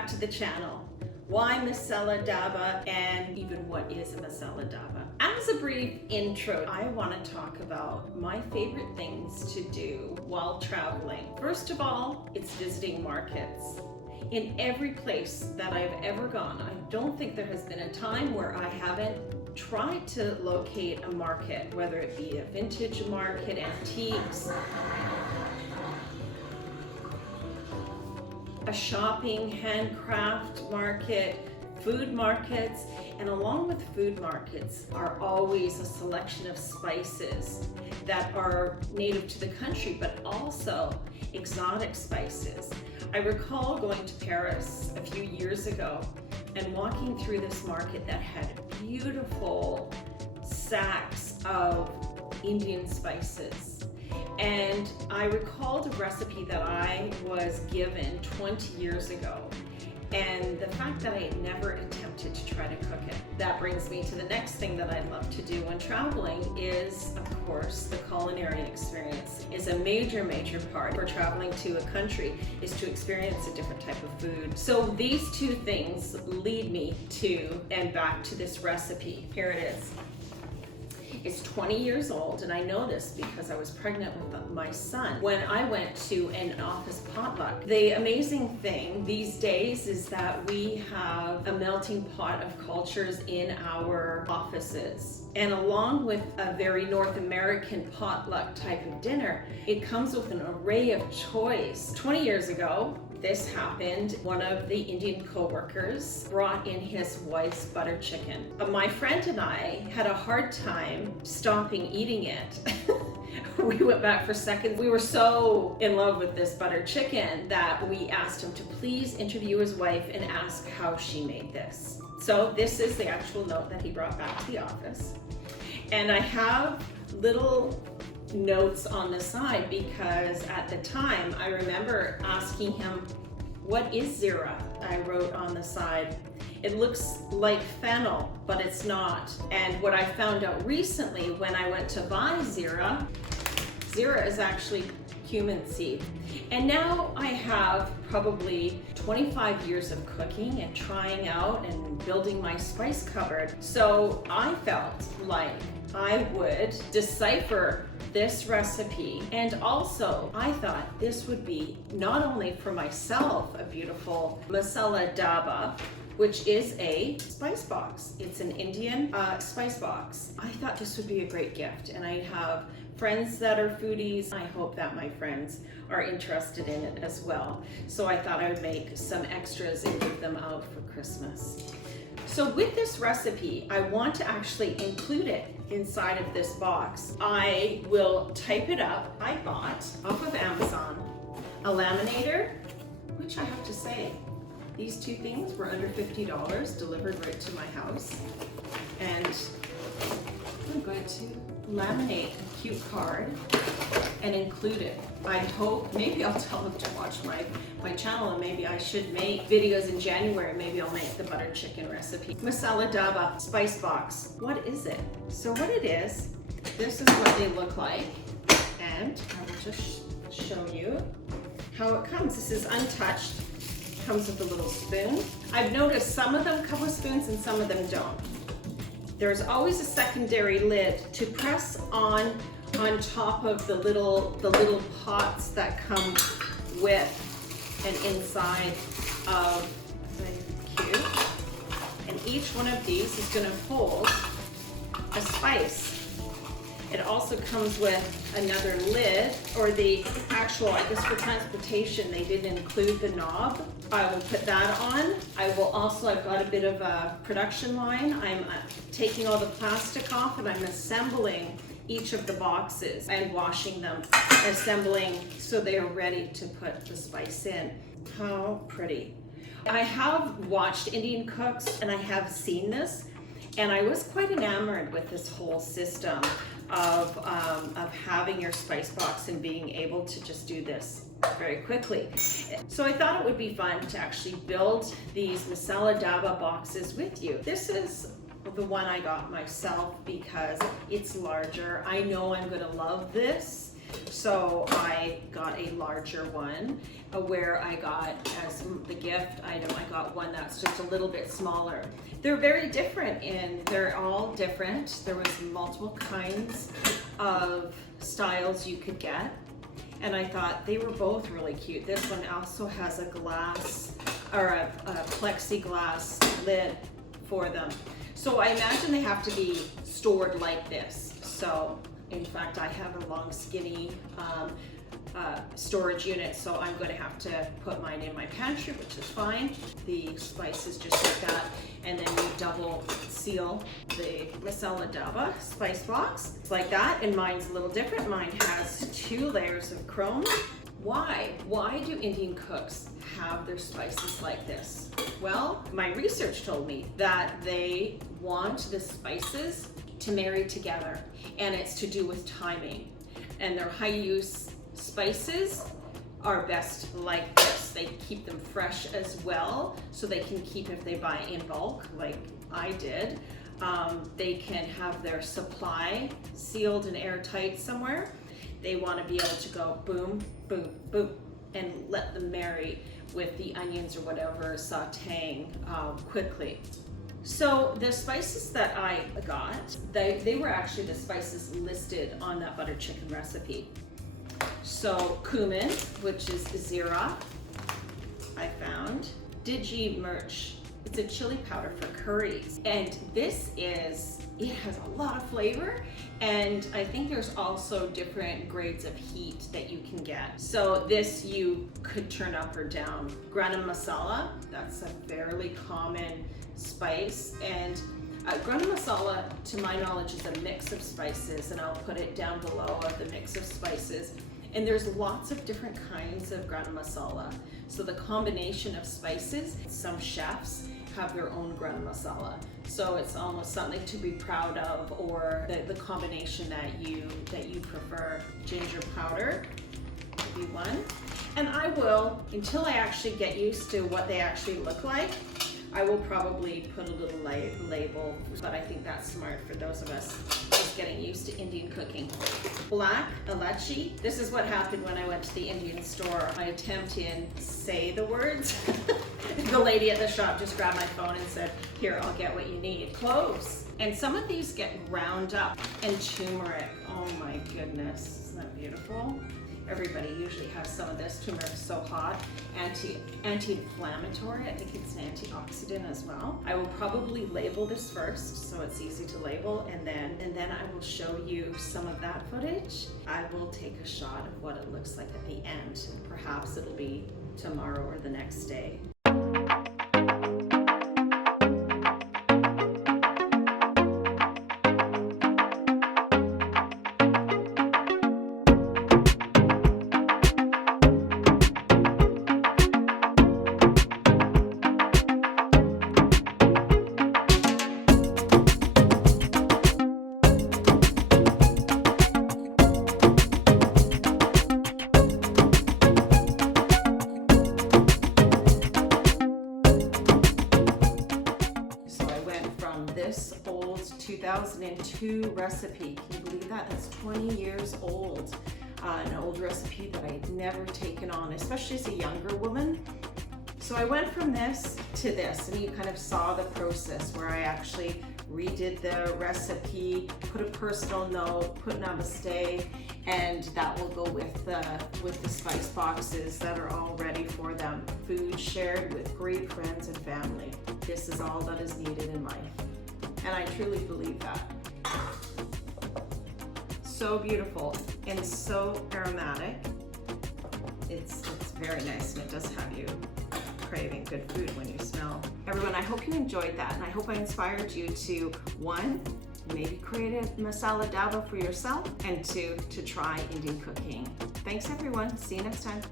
back to the channel. Why Masala Dabba, and even what is a Masala Dabba? As a brief intro, I want to talk about my favorite things to do while traveling. First of all, it's visiting markets. In every place that I've ever gone, I don't think there has been a time where I haven't tried to locate a market, whether it be a vintage market, antiques, a shopping, handcraft market, food markets, and along with food markets are always a selection of spices that are native to the country, but also exotic spices. I recall going to Paris a few years ago and walking through this market that had beautiful sacks of Indian spices. And I recalled a recipe that I was given 20 years ago, and the fact that I had never attempted to try to cook it. That brings me to the next thing that I love to do when traveling is, of course, the culinary experience is a major part for traveling to a country, is to experience a different type of food. So these two things lead me to and back to this recipe. Here it is. It's 20 years old, and I know this because I was pregnant with my son when I went to an office potluck. The amazing thing these days is that we have a melting pot of cultures in our offices. And along with a very North American potluck type of dinner, it comes with an array of choice. 20 years ago, this happened. One of the Indian co-workers brought in his wife's butter chicken. My friend and I had a hard time stopping eating it. We went back for seconds. We were so in love with this butter chicken that we asked him to please interview his wife and ask how she made this. So this is the actual note that he brought back to the office. And I have little notes on the side because at the time I remember asking him, what is zira? I wrote on the side, it looks like fennel, but it's not. And what I found out recently when I went to buy zira is actually cumin seed. And now I have probably 25 years of cooking and trying out and building my spice cupboard. So I felt like I would decipher this recipe, and also I thought this would be not only for myself a beautiful Masala Dabba, which is a spice box. It's an Indian spice box. I thought this would be a great gift, and I have friends that are foodies. I hope that my friends are interested in it as well. So I thought I would make some extras and give them out for Christmas. So with this recipe, I want to actually include it inside of this box. I will type it up. I bought off of Amazon a laminator, which I have to say, these two things were under $50 delivered right to my house. And I'm going to laminate a cute card and include it. I hope, maybe I'll tell them to watch my channel, and maybe I should make videos in January. Maybe I'll make the butter chicken recipe. Masala Dabba spice box. What is it? So what it is, this is what they look like. And I will just show you how it comes. This is untouched. Comes with a little spoon. I've noticed some of them come with spoons and some of them don't. There's always a secondary lid to press on top of the little pots that come with and inside of the cube. And each one of these is going to hold a spice. It also comes with another lid, or the actual, I guess for transportation, they didn't include the knob. I will put that on. I will also, I've got a bit of a production line. I'm taking all the plastic off and I'm assembling each of the boxes and washing them, assembling so they are ready to put the spice in. How pretty. I have watched Indian cooks and I have seen this, and I was quite enamored with this whole system of having your spice box and being able to just do this very quickly. So I thought it would be fun to actually build these Masala Dabba boxes with you. This is the one I got myself because it's larger. I know I'm gonna love this. So I got a larger one, where I got as the gift item, I got one that's just a little bit smaller. They're very different, and they're all different. There was multiple kinds of styles you could get, and I thought they were both really cute. This one also has a glass or a plexiglass lid for them. So I imagine they have to be stored like this. So in fact, I have a long skinny storage unit, so I'm going to have to put mine in my pantry, which is fine. The spices just like that, and then you double seal the Masala Dabba spice box. It's like that, and mine's a little different. Mine has 2 layers of chrome. Why? Why do Indian cooks have their spices like this? Well, my research told me that they want the spices to marry together, and it's to do with timing. And their high use spices are best like this. They keep them fresh as well, so they can keep, if they buy in bulk like I did, they can have their supply sealed and airtight somewhere. They want to be able to go boom, boom, boom, and let them marry with the onions or whatever sauteing quickly. So the spices that I got, they were actually the spices listed on that butter chicken recipe. So cumin, which is zira, I found. Digi Mirch, it's a chili powder for curries. And this it has a lot of flavor, and I think there's also different grades of heat that you can get. So this you could turn up or down. Garam masala, that's a fairly common spice, and garam masala, to my knowledge, is a mix of spices, and I'll put it down below of the mix of spices. And there's lots of different kinds of garam masala. So the combination of spices, some chefs have their own garam masala. So it's almost something to be proud of, or the combination that you prefer. Ginger powder would be one. And I will, until I actually get used to what they actually look like, I will probably put a little label, but I think that's smart for those of us just getting used to Indian cooking. Black ilachi. This is what happened when I went to the Indian store. I attempt to say the words. The lady at the shop just grabbed my phone and said, "Here, I'll get what you need." Cloves. And some of these get ground up. And turmeric. Oh my goodness, isn't that beautiful? Everybody usually has some of this. Turmeric is so hot. Anti-inflammatory. I think it's an antioxidant as well. I will probably label this first, so it's easy to label, and then I will show you some of that footage. I will take a shot of what it looks like at the end. Perhaps it'll be tomorrow or the next day. This old 2002 recipe, can you believe that? That's 20 years old. An old recipe that I'd never taken on, especially as a younger woman. So I went from this to this, and you kind of saw the process where I actually redid the recipe, put a personal note, put namaste, and that will go with the spice boxes that are all ready for them. Food shared with great friends and family. This is all that is needed in life. And I truly believe that. So beautiful and so aromatic. It's very nice, and it does have you craving good food when you smell. Everyone, I hope you enjoyed that, and I hope I inspired you to, one, maybe create a Masala Dabba for yourself, and two, to try Indian cooking. Thanks everyone, see you next time.